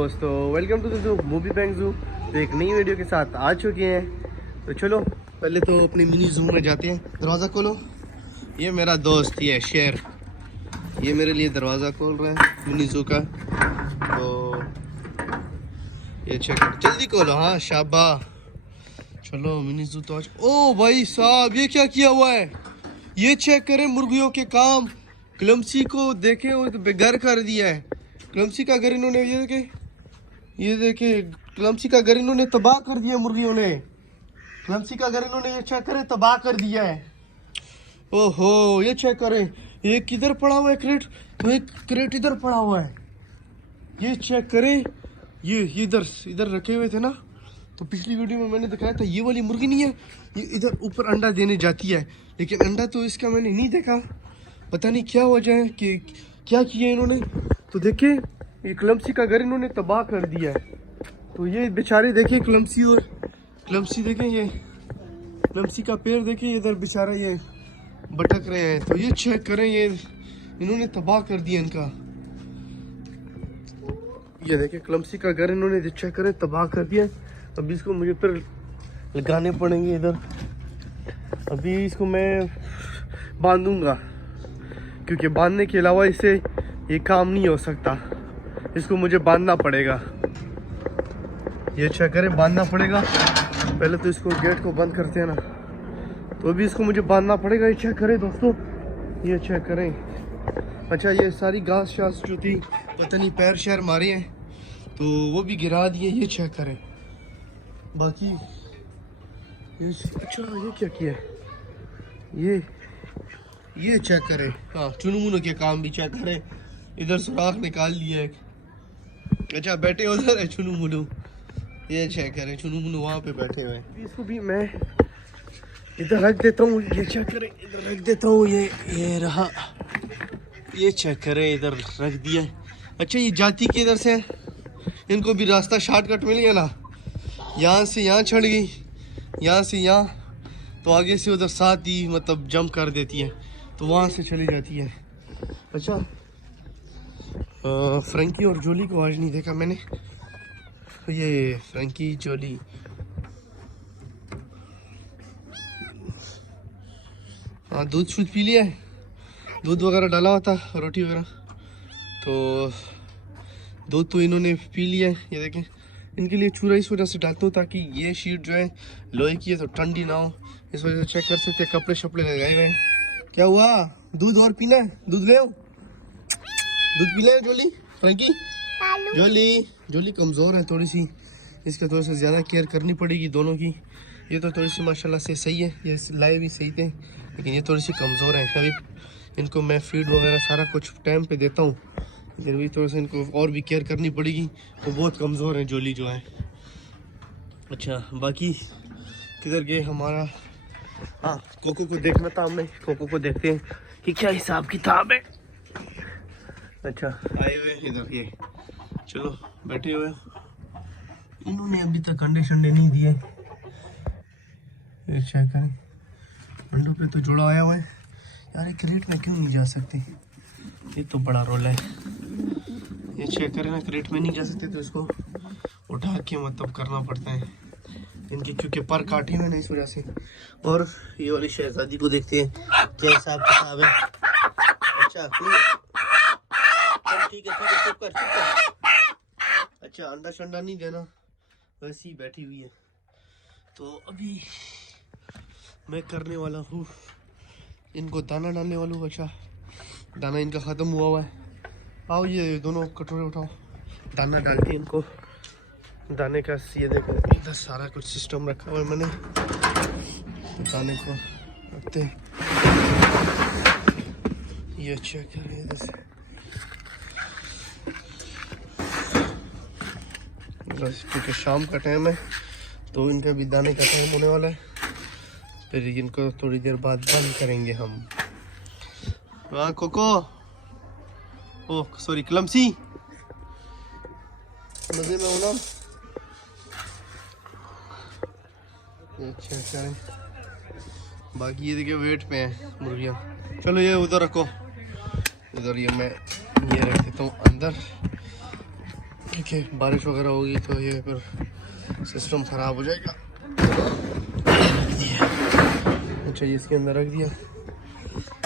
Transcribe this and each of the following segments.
दोस्तों, welcome to the movie bank zoo. तो एक नई वीडियो के साथ आ चुके हैं। तो चलो पहले तो अपनी मिनी जू में जाते हैं। दरवाज़ा खोलो। ये मेरा दोस्त ये शेर, ये मेरे लिए दरवाज़ा खोल रहा है मिनी जू का। तो ये चेक जल्दी खोलो। हाँ शाबा, चलो मिनी जू तो आज। ओ भाई साहब, ये क्या किया हुआ है? ये चेक करें मुर्गियों के काम। क्लमसी को देखे वो तो बेघर कर दिया है। क्लमसी का घर इन्होंने ये देखे क्लमसी का घर इन्होंने तबाह कर दिया। मुर्गियों ने क्लमसी का घर इन्होंने ये चेक करें तबाह कर दिया है। ओहो, ये चेक करें, ये किधर पड़ा हुआ है क्रेट? तो एक क्रेट इधर पड़ा हुआ है। ये चेक करें, ये इधर रखे हुए थे ना। तो पिछली वीडियो में मैंने दिखाया था ये वाली मुर्गी नहीं है, ये इधर ऊपर अंडा देने जाती है, लेकिन अंडा तो इसका मैंने नहीं देखा। पता नहीं क्या वजह है कि क्या किया इन्होंने। तो देखिए ये क्लमसी का घर इन्होंने तबाह कर दिया है। तो ये बेचारे देखिए क्लमसी देखें, ये क्लमसी का पैर देखिए, इधर बेचारा ये भटक रहे हैं। तो ये चेक करें, ये इन्होंने तबाह कर दिया इनका। ये देखिए क्लमसी का घर इन्होंने चेक करें तबाह कर दिया। अभी इसको मुझे फिर लगाने पड़ेंगे इधर। अभी इसको मैं बांधूंगा, क्योंकि बांधने के अलावा इससे ये काम नहीं हो सकता। इसको मुझे बांधना पड़ेगा। ये चेक करें, बांधना पड़ेगा। पहले तो इसको गेट को बंद करते हैं ना, तो अभी इसको मुझे बांधना पड़ेगा। ये चेक करें दोस्तों, ये चेक करें। अच्छा, ये सारी घास शास जो थी, पता नहीं पैर शैर मारे हैं तो वो भी गिरा दिए। ये चेक करें। बाकी ये अच्छा, ये क्या किया है? ये चेक करें। हाँ, चुनमुनों के काम भी चेक करें। इधर सुराख निकाल लिया एक। अच्छा, बैठे उधर है चुनू मुनू। ये चेक करें, चुनू मुनू वहाँ पे बैठे हुए हैं। इसको भी मैं इधर रख देता हूँ। ये चेक करें, इधर रख देता हूँ। ये रहा, ये चेक करें, इधर रख दिया। अच्छा, ये जाती के इधर से, इनको भी रास्ता शॉर्टकट मिल गया ना। यहाँ से यहाँ चढ़ गई, यहाँ से यहाँ, तो आगे से उधर साथ ही मतलब जंप कर देती है, तो वहाँ से चली जाती है। अच्छा, फ्रैंकी और जोली को आज नहीं देखा मैंने। ये फ्रैंकी जोली, हाँ दूध शूध पी लिया है, दूध वगैरह डाला हुआ था, रोटी वगैरह, तो दूध तो इन्होंने पी लिया है। ये देखें, इनके लिए चूरा इस वजह से डालता हूँ ताकि ये शीट जो है लोहे की है तो ठंडी ना हो। इस वजह से चेक कर सकते हैं, कपड़े शपड़े लगाए हुए हैं। क्या हुआ? दूध और पीना है? दूध ले आओ, दूध पी ले जोली। फ्रैंकी, जोली कमज़ोर है थोड़ी सी, इसका थोड़ा सा ज़्यादा केयर करनी पड़ेगी दोनों की। ये तो थोड़ी सी माशाल्लाह से सही है, ये लाए भी सही थे, लेकिन ये थोड़ी सी कमज़ोर है। अभी इनको मैं फीड वगैरह सारा कुछ टाइम पे देता हूँ, लेकिन भी थोड़ा सा इनको और भी केयर करनी पड़ेगी। वो बहुत कमज़ोर है जोली जो है। अच्छा, बाकी किधर गए हमारा? हाँ, कोको को देखना था हमें। कोको को देखते हैं कि क्या हिसाब किताब है। अच्छा, आए हुए इधर, ये चलो बैठे हुए। इन्होंने अभी तक अंडे शंडे नहीं दिए। ये चेक करें, अंडों पे तो जुड़ा आया हुआ है। यार एक क्रेट में क्यों नहीं जा सकते? ये तो बड़ा रोल है। ये चेक करें ना, क्रेट में नहीं जा सकते तो इसको उठा के मतलब करना पड़ता है इनके, क्योंकि पर काटे हुए ना इस वजह से। और ये वाली शहजादी को देखते हैं क्या हिसाब किताब है। अच्छा ठीक है, चुप कर। अच्छा, अंडा शंडा नहीं देना, वैसे ही बैठी हुई है। तो अभी मैं करने वाला हूँ, इनको दाना डालने वाला हूँ। अच्छा, दाना इनका ख़त्म हुआ है। आओ, ये दोनों कटोरे उठाओ, दाना डालते हैं इनको। दाने का ये देखो, इधर सारा कुछ सिस्टम रखा हुआ है मैंने। तो दाने को रखते हैं। ये चेक करें इधर से, बस क्योंकि शाम का टाइम है तो इनका भी दाने का टाइम होने वाला है। फिर इनको थोड़ी देर बाद बंद करेंगे हम। हाँ कोको, ओह सॉरी क्लमसी, मजे में हो ना? अच्छा करें। बाकी ये देखिए वेट पे है मुर्गियाँ। चलो ये उधर रखो, इधर ये मैं ये रख देता हूँ अंदर। ठीक है, बारिश वगैरह होगी तो ये फिर सिस्टम ख़राब हो जाएगा। अच्छा, ये इसके अंदर रख दिया,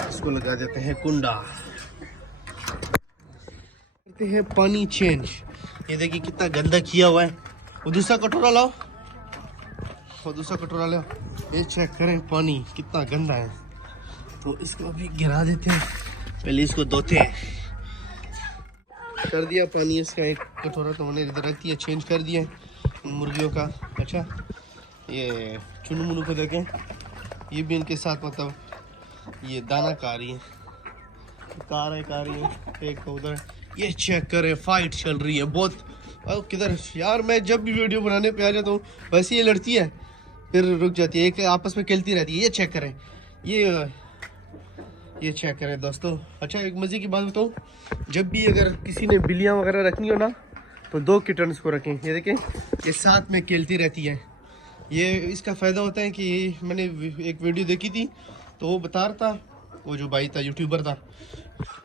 इसको लगा देते हैं कुंडा। करते हैं पानी चेंज। ये देखिए कितना गंदा किया हुआ है। वो दूसरा कटोरा लाओ, वो दूसरा कटोरा लाओ। ये चेक करें पानी कितना गंदा है। तो इसको अभी गिरा देते हैं, पहले इसको धोते हैं। कर दिया पानी इसका एक कटोरा, तो मैंने इधर रख दिया, चेंज कर दिया मुर्गियों का। अच्छा, ये चुनू मुनू को देखें, ये भी इनके साथ मतलब ये दाना खा रही है, खा रही है। एक तो उधर ये चेक करें, फाइट चल रही है बहुत। और किधर यार, मैं जब भी वीडियो बनाने पे आ जाता हूँ वैसे ये लड़ती है, फिर रुक जाती है, एक आपस में खेलती रहती है। ये चेक करें, ये चेक करें दोस्तों। अच्छा, एक मज़े की बात बताऊँ, जब भी अगर किसी ने बिल्लियाँ वगैरह रखनी हो ना, तो 2 किटन्स को रखें। ये देखें, ये साथ में खेलती रहती है। ये इसका फ़ायदा होता है कि मैंने एक वीडियो देखी थी, तो वो बता रहा था, वो जो भाई था, यूट्यूबर था,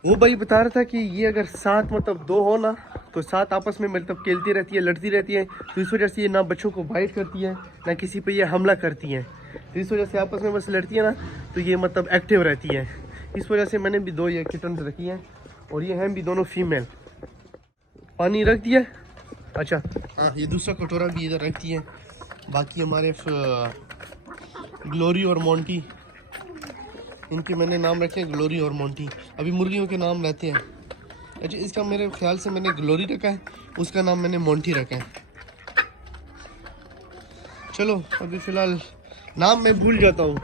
वो भाई बता रहा था कि ये अगर साथ मतलब 2 हो ना, तो साथ आपस में मतलब खेलती रहती है, लड़ती रहती है। तो इस वजह से ये ना बच्चों को बाइट करती है, ना किसी पे ये हमला करती है। तो इस वजह से आपस में बस लड़ती है ना, तो ये मतलब एक्टिव रहती है। इस वजह से मैंने भी 2 ये किटन्स रखी हैं, और ये हैं भी दोनों फीमेल। पानी रख दिया। अच्छा हाँ, ये दूसरा कटोरा भी इधर रख दिया। बाकी हमारे ग्लोरी और मोंटी, इनके मैंने नाम रखे हैं, ग्लोरी और मोंटी। अभी मुर्गियों के नाम रहते हैं। अच्छा, इसका मेरे ख्याल से मैंने ग्लोरी रखा है, उसका नाम मैंने मोंटी रखा है। चलो अभी फ़िलहाल नाम मैं भूल जाता हूँ,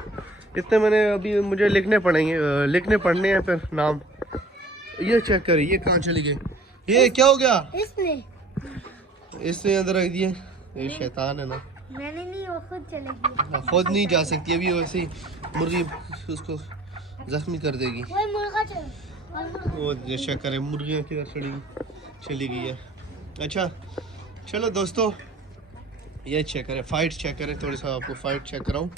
इतने मैंने अभी मुझे लिखने पड़ने हैं फिर नाम। ये चेक करें, ये कहाँ चली गई, ये क्या हो गया? इसने अंदर रख दिया। ये शैतान है ना, मैंने नहीं, वो खुद चलेगी। खुद नहीं जा सकती, अभी वैसे ही मुर्गी उसको जख्मी कर देगी। वो चेक करें, मुर्गियाँ किधर चली गई है। अच्छा चलो दोस्तों, ये चेक करें, फाइट चेक करें, थोड़ी सा आपको फाइट चेक कराऊं।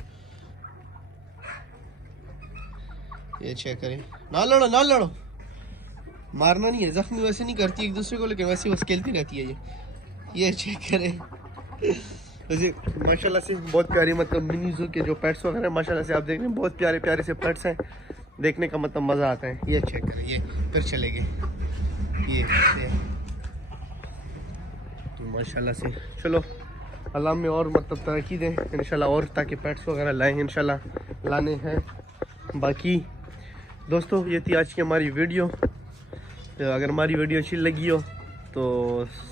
ये चेक करें, ना लड़ो, मारना नहीं है, जख्मी वैसे नहीं करती एक दूसरे को, लेकिन वैसे बस खेलती रहती है। ये चेक करें। वैसे माशाल्लाह से बहुत प्यारी, मतलब मिनी जू के जो पेट्स वगैरह माशाल्लाह से आप देख रहे हैं, बहुत प्यारे प्यारे से पेट्स हैं, देखने का मतलब मज़ा आता है। ये चेक करें, ये फिर चले गए, ये माशाल्लाह से। चलो अल्लाह में और मतलब तरक्की दें इंशाल्लाह, और ताकि पेट्स वगैरह लाएँ इंशाल्लाह, लाने हैं। बाकी दोस्तों, ये थी आज की हमारी वीडियो। अगर हमारी वीडियो अच्छी लगी हो तो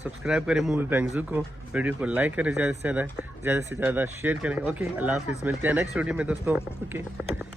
सब्सक्राइब करें मूवी बैंक जू को, वीडियो को लाइक करें, ज़्यादा से ज़्यादा शेयर करें। ओके, अल्लाह हाफिज़, मिलते हैं नेक्स्ट वीडियो में दोस्तों। ओके।